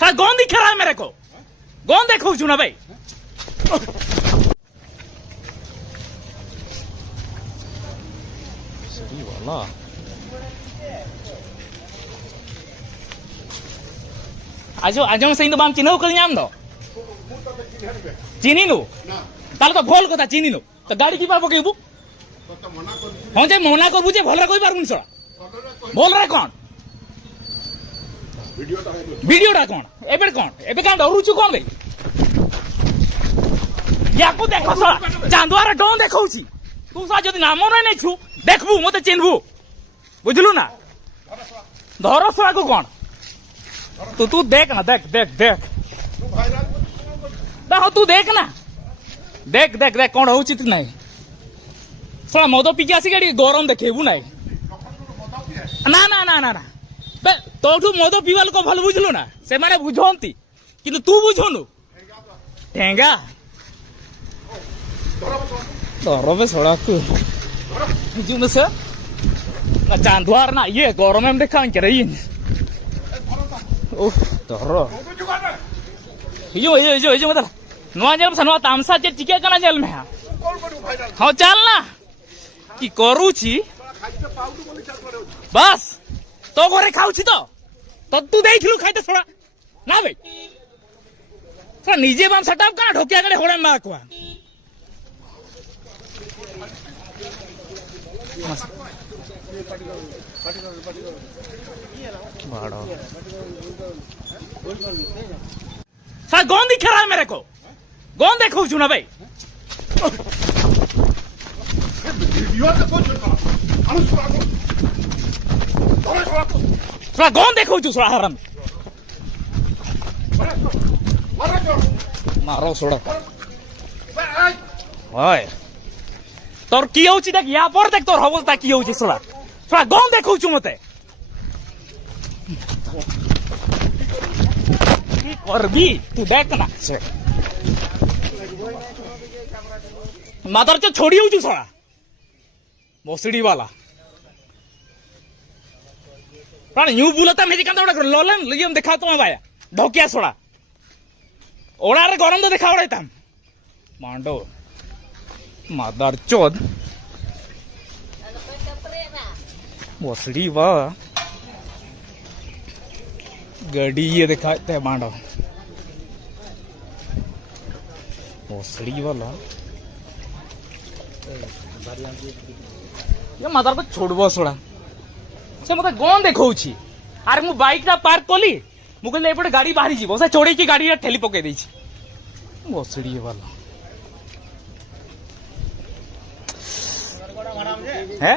साला गौन दिख रहा है मेरे को, गौन देखो चुना भाई। सही वाला आज से बाम चिन्ह कर चिन्ह नु ताले तो भल कथा चिन्ह नु तो गाड़ी की पकेबू हाँ जे मना करबू जे भलरे कहि पारबुनी सला भलरे कोन वीडियोटा कोन एबे कान डरुछु कोन बे याको देखो सला चांदुआर डोन देखौची तू सा जदी नाम नै छु देखबू मते चिन्हबू बुझलु ना धरो सला को कोन तू देख ना देख देख देख तू देख ना देख देख देख कौन होची तू नहीं सला मद पीके आसी गाड़ी गरम देखेबू नहीं ना ना ना ना ना बे तोठू मद पीवा लोक भल बुझलु ना से माने बुझंती किंतु तू बुझनु ठेंगा धरबे सड़ा को जुन से ना चांदुआर ना ये गरम में देखा के रही ओ धरो यो मतलब नुआ जेल सनवा तामसा जे चिके कना जेल में हां चल ना की करू छी बस तो घरे खाऊ छी तो तू देखलु खाइते छोड़ा ना भाई सर निजे बाम सेटअप कना ढोकिया गले होड़े मा को बाड़ो सर गौन दिख रहा है मेरे को, गौन देखो चुना भाई। थोड़ा गौन देखो चु थोड़ा हरम मारो छोड़ो ओए तोर की होची देख या पर देख तोर अवस्था की होची छोड़ा थोड़ा गौन देखो चु मते करबी तू देख ना मादर छोड़ी हूँ छोड़ा मोसड़ी वाला प्राण यूं बुलता मेजी कांदा ओडा लोलन लियम देखा तो भाया ढोकिया छोड़ा ओड़ा रे गरम तो देखा ओड़ा ताम मांडो मादर चोद मोसड़ी वा गड़ी ये दिखाते हैं मांडो मोसड़ी वाला ये मातार को छोड़बो सोड़ा से मते गौन देखौछि अरे मु बाइक टा पार्क कली मु कहले एपटे गाड़ी बाहरी जीवो से छोड़ी की गाड़ी ठेली पके देछि मोसड़ी वाला है